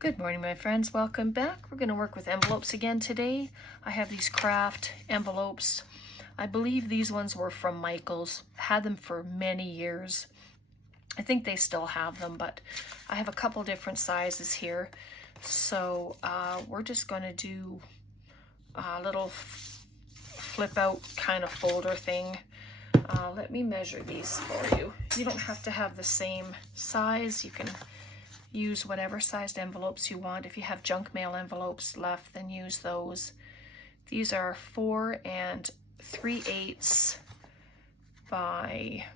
Good morning, my friends. Welcome back. We're going to work with envelopes again today. I have these craft envelopes. I believe these ones were from Michael's. Had them for many years. I think they still have them, but I have a couple different sizes here. So we're just going to do a little flip out kind of folder thing. Let me measure these for you. You don't have to have the same size. You can use whatever sized envelopes you want. If you have junk mail envelopes left, then use those. These are 4 3/8 by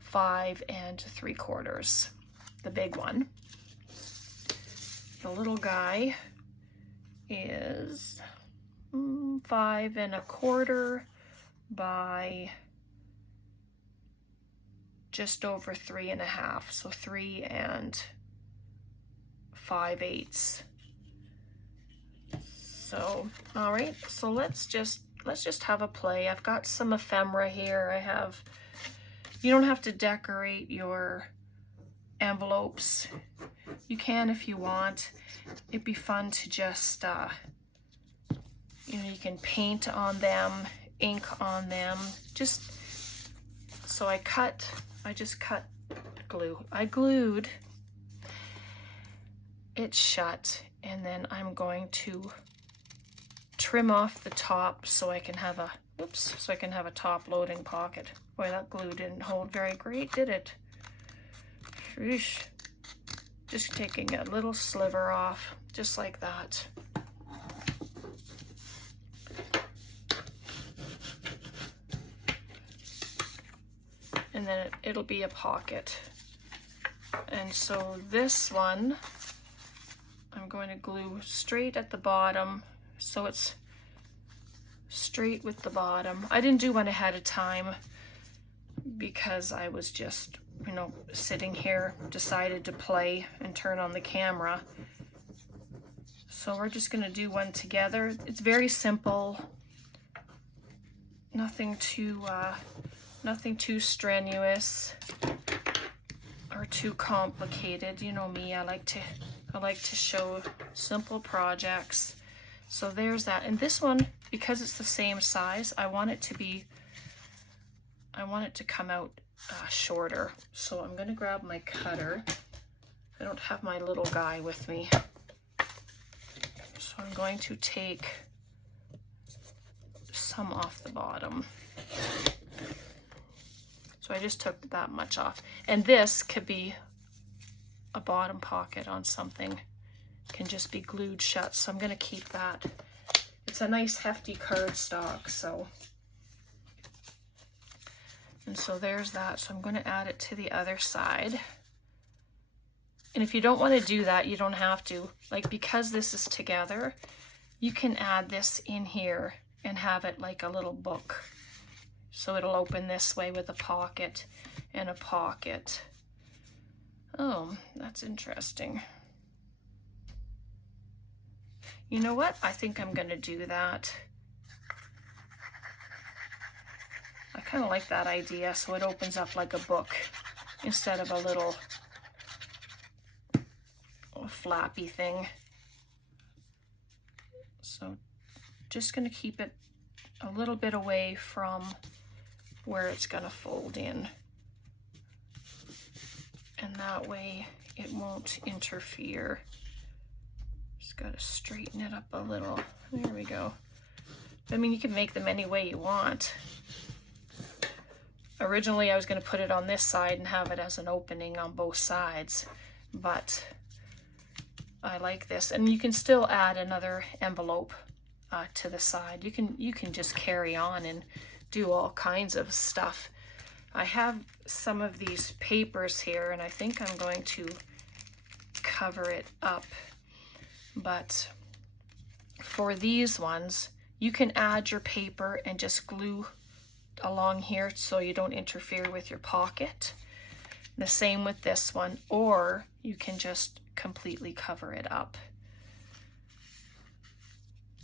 5 3/4, the big one. The little guy is 5 1/4 by just over 3 1/2, so 3 5/8. So, all right, so let's just have a play. I've got some ephemera here. You don't have to decorate your envelopes. You can if you want. It'd be fun to just, you can paint on them, ink on them. So I just cut glue. I glued it shut, and then I'm going to trim off the top so I can have a top loading pocket. Boy, that glue didn't hold very great, did it? Sheesh. Just taking a little sliver off, just like that. And then it'll be a pocket. And so this one, I'm going to glue straight at the bottom, so it's straight with the bottom. I didn't do one ahead of time because I was just, sitting here, decided to play and turn on the camera. So we're just going to do one together. It's very simple, nothing too strenuous or too complicated. You know me, I like to show simple projects. So there's that. And this one, because it's the same size, I want it to come out shorter. So I'm going to grab my cutter. I don't have my little guy with me. So I'm going to take some off the bottom. So I just took that much off. And this could be a bottom pocket on something. It can just be glued shut. So I'm going to keep that. It's a nice hefty cardstock. And so there's that. So I'm going to add it to the other side. And if you don't want to do that, you don't have to. Because this is together, you can add this in here and have it like a little book. So it'll open this way with a pocket and a pocket. Oh, that's interesting. You know what? I think I'm going to do that. I kind of like that idea, so it opens up like a book instead of a little flappy thing. So just going to keep it a little bit away from where it's going to fold in, and that way it won't interfere. Just got to straighten it up a little. There we go. I mean, you can make them any way you want. Originally I was going to put it on this side and have it as an opening on both sides, but I like this. And you can still add another envelope to the side. You can just carry on and do all kinds of stuff. I have some of these papers here, and I think I'm going to cover it up. But for these ones, you can add your paper and just glue along here so you don't interfere with your pocket. The same with this one, or you can just completely cover it up.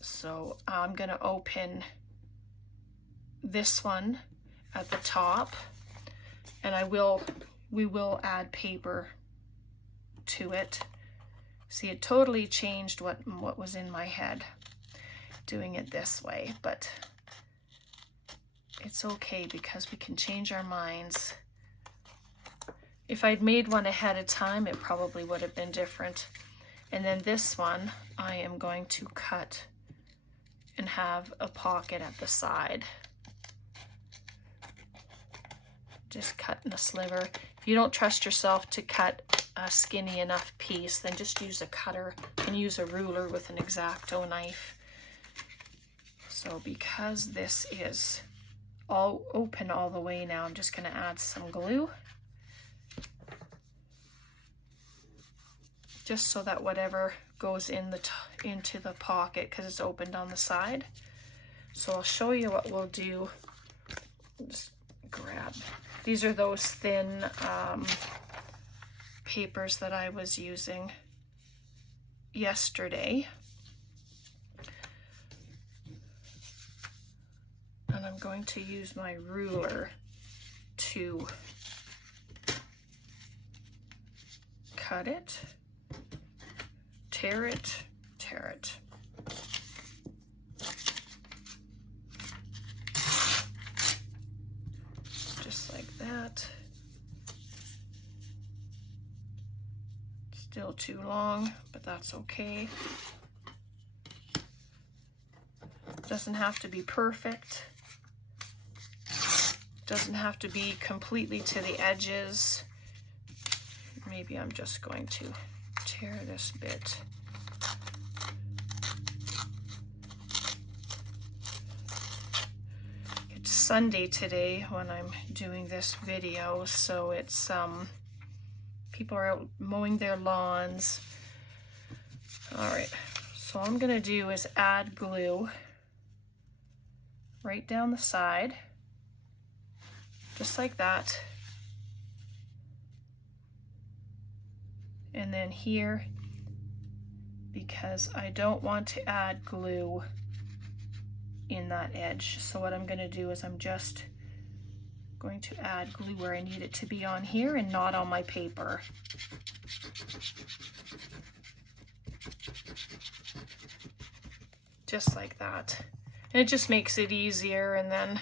So I'm going to open this one at the top, and we will add paper to it. See, it totally changed what was in my head doing it this way, but it's okay because we can change our minds. If I'd made one ahead of time, it probably would have been different. And then this one, I am going to cut and have a pocket at the side. Just cutting a sliver. If you don't trust yourself to cut a skinny enough piece, then just use a cutter and use a ruler with an X-Acto knife. So because this is all open all the way now, I'm just going to add some glue. Just so that whatever goes in into the pocket, because it's opened on the side. So I'll show you what we'll do. Just grab. These are those thin papers that I was using yesterday. And I'm going to use my ruler to cut it, tear it, tear it. Just like that. Still too long, but that's okay. Doesn't have to be perfect. Doesn't have to be completely to the edges. Maybe I'm just going to tear this bit. It's Sunday today when I'm doing this video, so it's people are out mowing their lawns. All right, so all I'm gonna do is add glue right down the side, just like that. And then here, because I don't want to add glue in that edge. So what I'm gonna do is I'm just going to add glue where I need it to be on here and not on my paper. Just like that. And it just makes it easier, and then,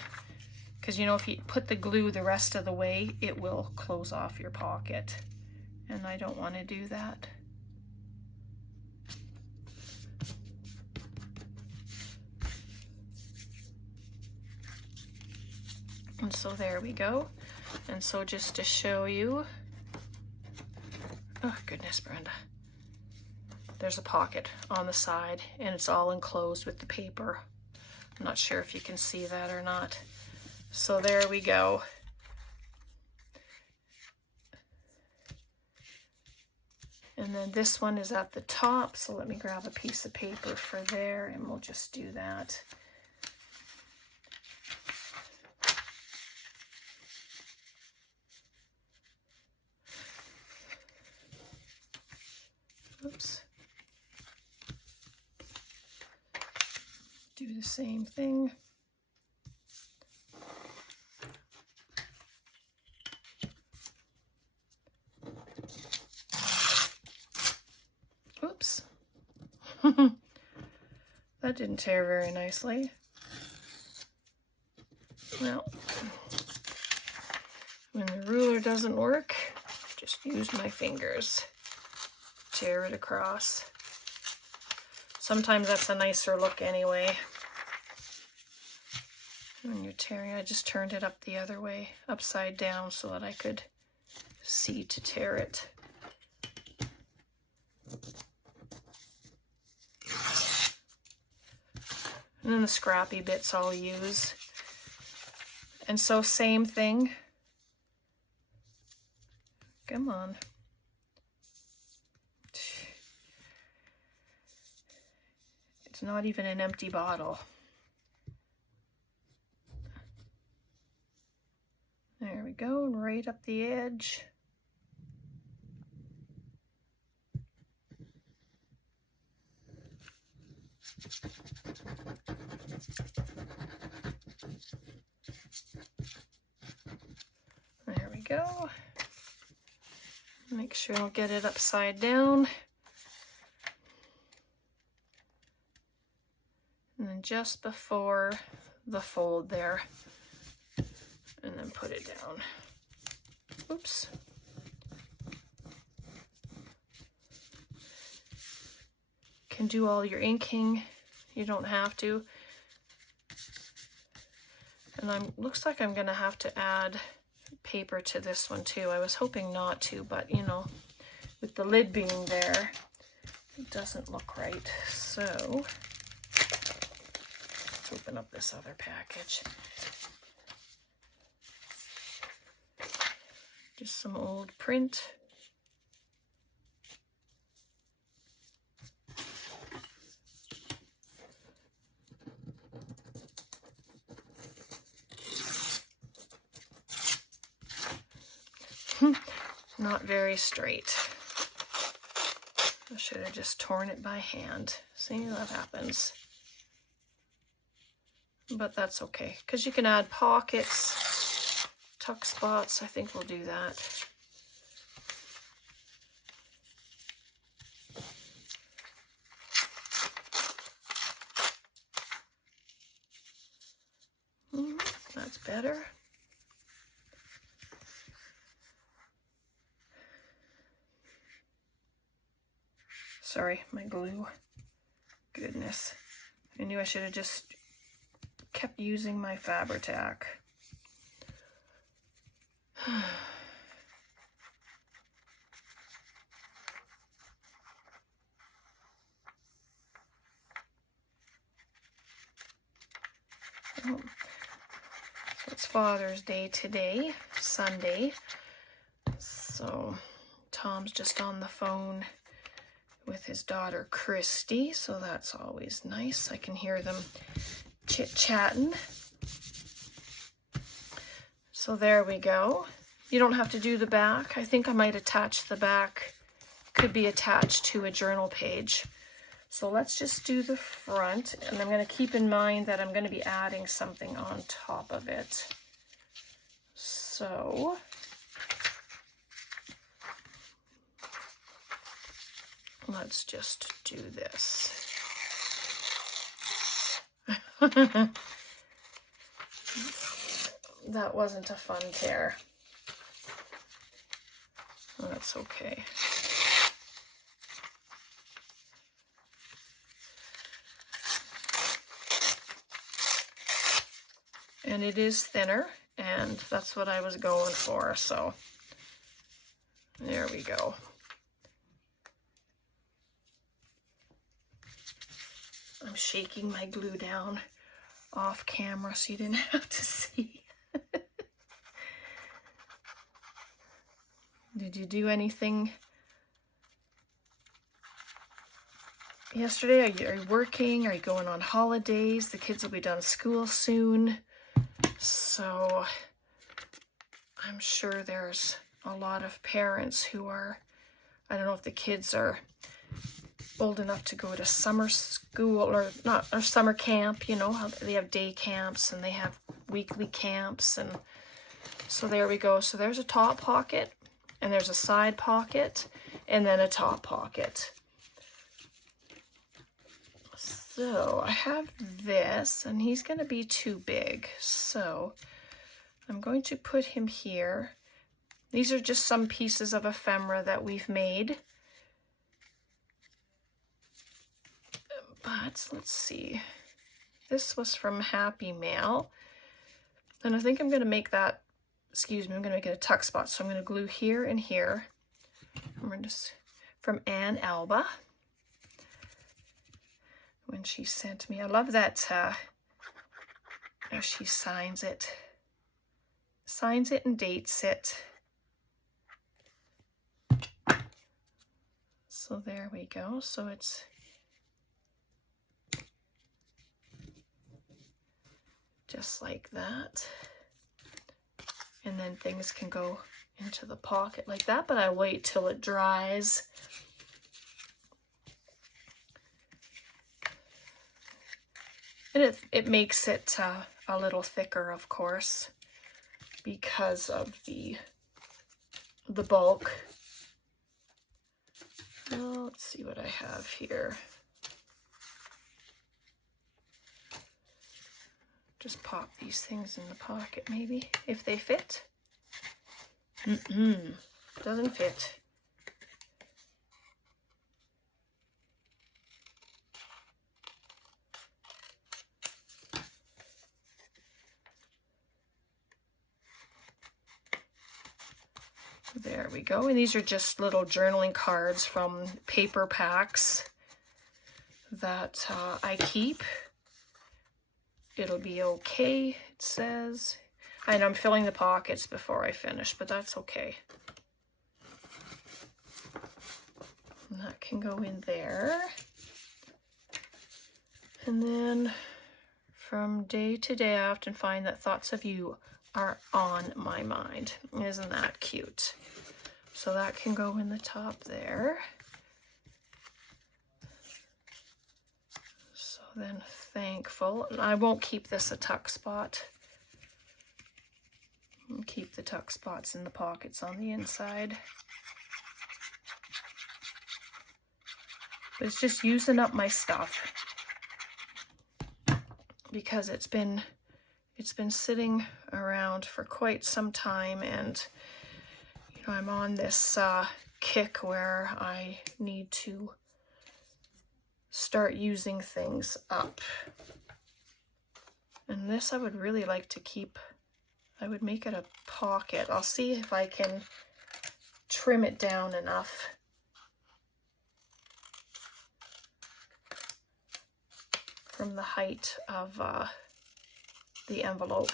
because you know, if you put the glue the rest of the way, it will close off your pocket. And I don't want to do that. And so there we go. And so just to show you, oh goodness, Brenda, there's a pocket on the side and it's all enclosed with the paper. I'm not sure if you can see that or not. So there we go. And then this one is at the top, so let me grab a piece of paper for there and we'll just do that. Oops. Do the same thing. Oops. That didn't tear very nicely. Well, when the ruler doesn't work, just use my fingers. Tear it across. Sometimes that's a nicer look anyway. When you're tearing, I just turned it up the other way, upside down, so that I could see to tear it. And then the scrappy bits I'll use. And so same thing. Come on. It's not even an empty bottle. There we go, and right up the edge. There we go. Make sure I don't get it upside down. And then just before the fold there, and then put it down. Oops. Can do all your inking. You don't have to. And looks like I'm gonna have to add paper to this one too. I was hoping not to, but you know, with the lid being there, it doesn't look right. So let's open up this other package. Just some old print. Not very straight. I should have just torn it by hand. See, that happens. But that's okay, because you can add pockets, tuck spots. I think we'll do that. That's better. Sorry, my glue. Goodness. I knew I should have just kept using my Fabri-Tac. So it's Father's Day today, Sunday. So Tom's just on the phone with his daughter Christy, so that's always nice. I can hear them chit-chatting. So there we go. You don't have to do the back. I think I might attach the back. Could be attached to a journal page. So let's just do the front, and I'm going to keep in mind that I'm going to be adding something on top of it. So let's just do this. That wasn't a fun tear. That's okay. And it is thinner, and that's what I was going for, so there we go. I'm shaking my glue down off camera so you didn't have to see. Did you do anything yesterday? Are you working? Are you going on holidays? The kids will be done school soon. So I'm sure there's a lot of parents who are, I don't know if the kids are old enough to go to summer school or not, or summer camp, you know, how they have day camps and they have weekly camps. And so there we go. So there's a top pocket, and there's a side pocket, and then a top pocket. So I have this, and he's going to be too big. So I'm going to put him here. These are just some pieces of ephemera that we've made. But let's see. This was from Happy Mail. And I think I'm going to make that, excuse me, I'm going to make it a tuck spot. So I'm going to glue here and here. And we're just from Ann Alba. When she sent me, I love that how she signs it and dates it. So there we go. So it's just like that. And then things can go into the pocket like that, but I wait till it dries. And it makes it a little thicker, of course, because of the bulk. let's see what I have here. Just pop these things in the pocket maybe, if they fit. Doesn't fit. There we go. And these are just little journaling cards from paper packs that I keep. It'll be okay, it says. And I'm filling the pockets before I finish, but that's okay. And that can go in there. And then from day to day, I often find that thoughts of you are on my mind. Isn't that cute? So that can go in the top there. So then thankful. And I won't keep this a tuck spot. I'll keep the tuck spots in the pockets on the inside. But it's just using up my stuff because it's been sitting around for quite some time, and you know, I'm on this kick where I need to start using things up. And this I would really like to keep. I would make it a pocket. I'll see if I can trim it down enough. From the height of the envelope.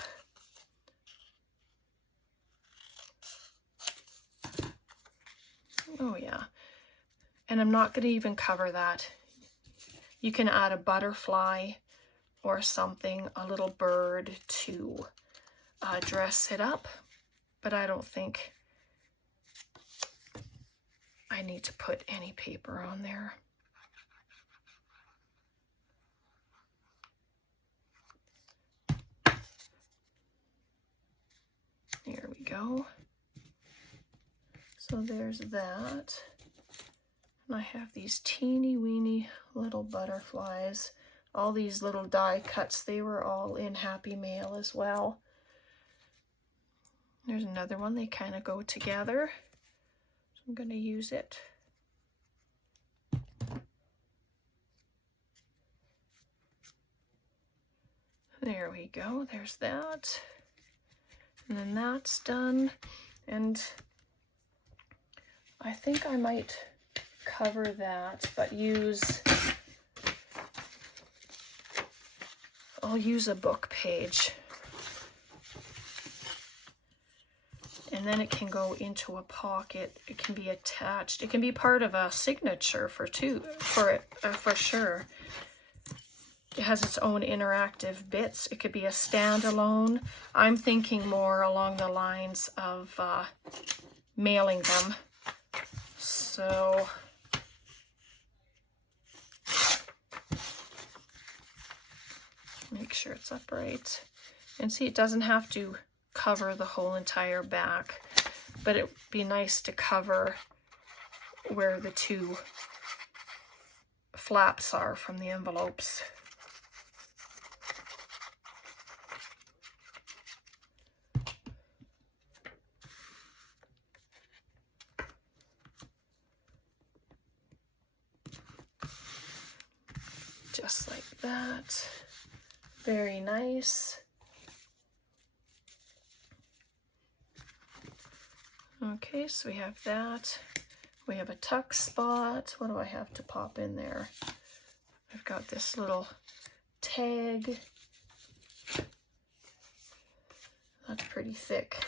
Oh yeah. And I'm not going to even cover that. You can add a butterfly or something, a little bird to dress it up, but I don't think I need to put any paper on there. There we go. So there's that. And I have these teeny weeny little butterflies. All these little die cuts, they were all in Happy Mail as well. There's another one, they kind of go together. So I'm going to use it. There we go, there's that. And then that's done. And I think I might cover that, but I'll use a book page. And then it can go into a pocket. It can be attached. It can be part of a signature for sure. It has its own interactive bits. It could be a standalone. I'm thinking more along the lines of mailing them. So make sure it's upright. And see, it doesn't have to cover the whole entire back, but it would be nice to cover where the two flaps are from the envelopes. Just like that. Very nice. Okay, so we have that. We have a tuck spot. What do I have to pop in there? I've got this little tag. That's pretty thick.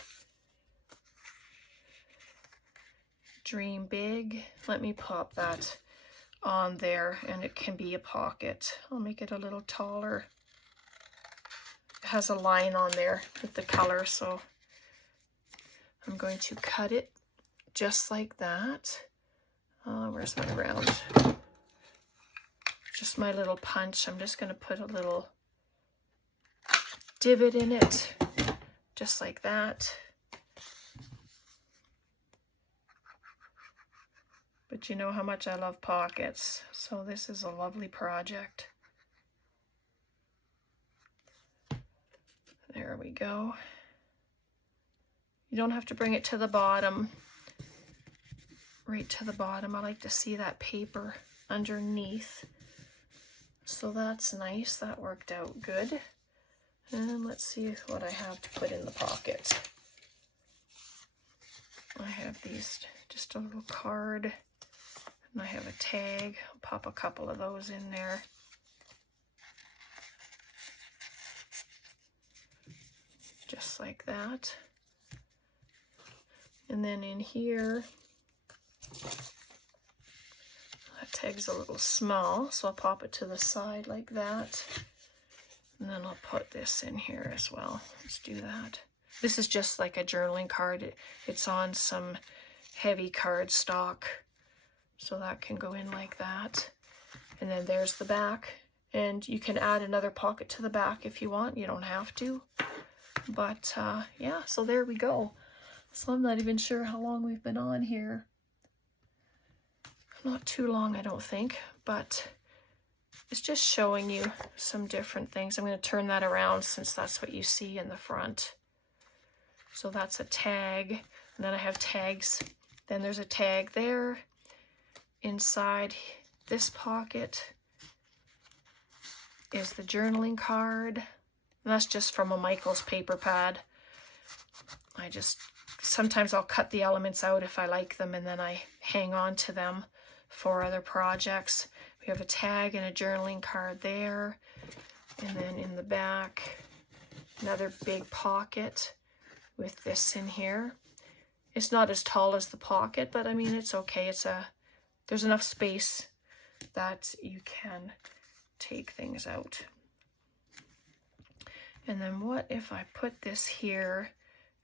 Dream big. Let me pop that on there, and it can be a pocket. I'll make it a little taller. It has a line on there with the color, so I'm going to cut it just like that. Where's my round? Just my little punch. I'm just going to put a little divot in it, just like that. But But you know how much I love pockets, so this is a lovely project. There we go. You don't have to bring it to the bottom, right to the bottom. I like to see that paper underneath. So that's nice, that worked out good. And let's see what I have to put in the pocket. I have these, just a little card, and I have a tag. I'll pop a couple of those in there. Just like that. And then in here, that tag's a little small, so I'll pop it to the side like that. And then I'll put this in here as well. Let's do that. This is just like a journaling card. It's on some heavy cardstock, so that can go in like that. And then there's the back. And you can add another pocket to the back if you want. You don't have to. But yeah, so there we go. So I'm not even sure how long we've been on here. Not too long, I don't think, but it's just showing you some different things. I'm going to turn that around since that's what you see in the front. So that's a tag, and then I have tags. Then there's a tag there. Inside this pocket is the journaling card. And that's just from a Michaels paper pad. Sometimes I'll cut the elements out if I like them, and then I hang on to them for other projects. We have a tag and a journaling card there. And then in the back, another big pocket with this in here. It's not as tall as the pocket, but I mean, it's okay. There's enough space that you can take things out. And then what if I put this here,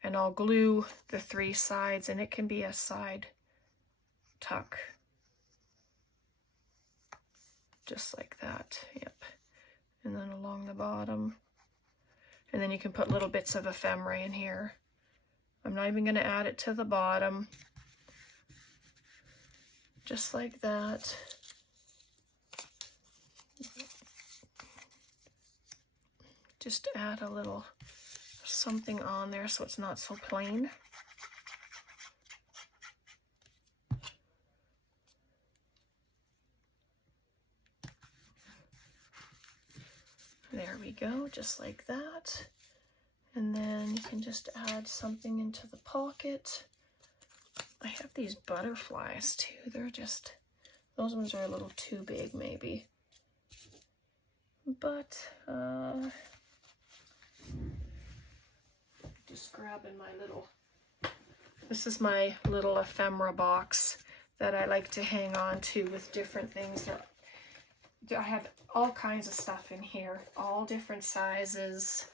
and I'll glue the 3 sides, and it can be a side tuck. Just like that, yep. And then along the bottom. And then you can put little bits of ephemera in here. I'm not even gonna add it to the bottom. Just like that. Just add a little something on there so it's not so plain. There we go, just like that. And then you can just add something into the pocket. I have these butterflies too. Those ones are a little too big maybe. But, just grabbing this is my little ephemera box that I like to hang on to with different things. I have all kinds of stuff in here, all different sizes.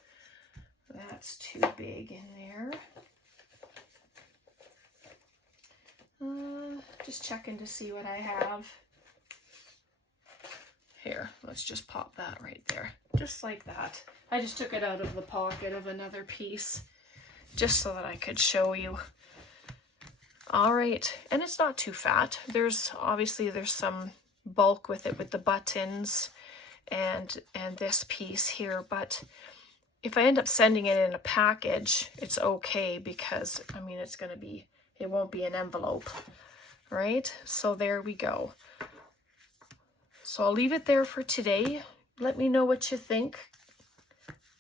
That's too big in there. Just checking to see what I have. Here, let's just pop that right there, just like that. I just took it out of the pocket of another piece, just so that I could show you. All right, and it's not too fat. Obviously there's some bulk with it, with the buttons and this piece here, but if I end up sending it in a package, it's okay, because I mean, it won't be an envelope, right? So there we go. So I'll leave it there for today. Let me know what you think.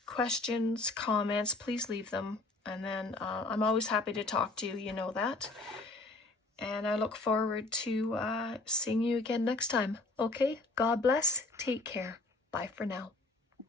Questions, comments, please leave them. And then I'm always happy to talk to you, you know that. And I look forward to seeing you again next time. Okay, God bless. Take care. Bye for now.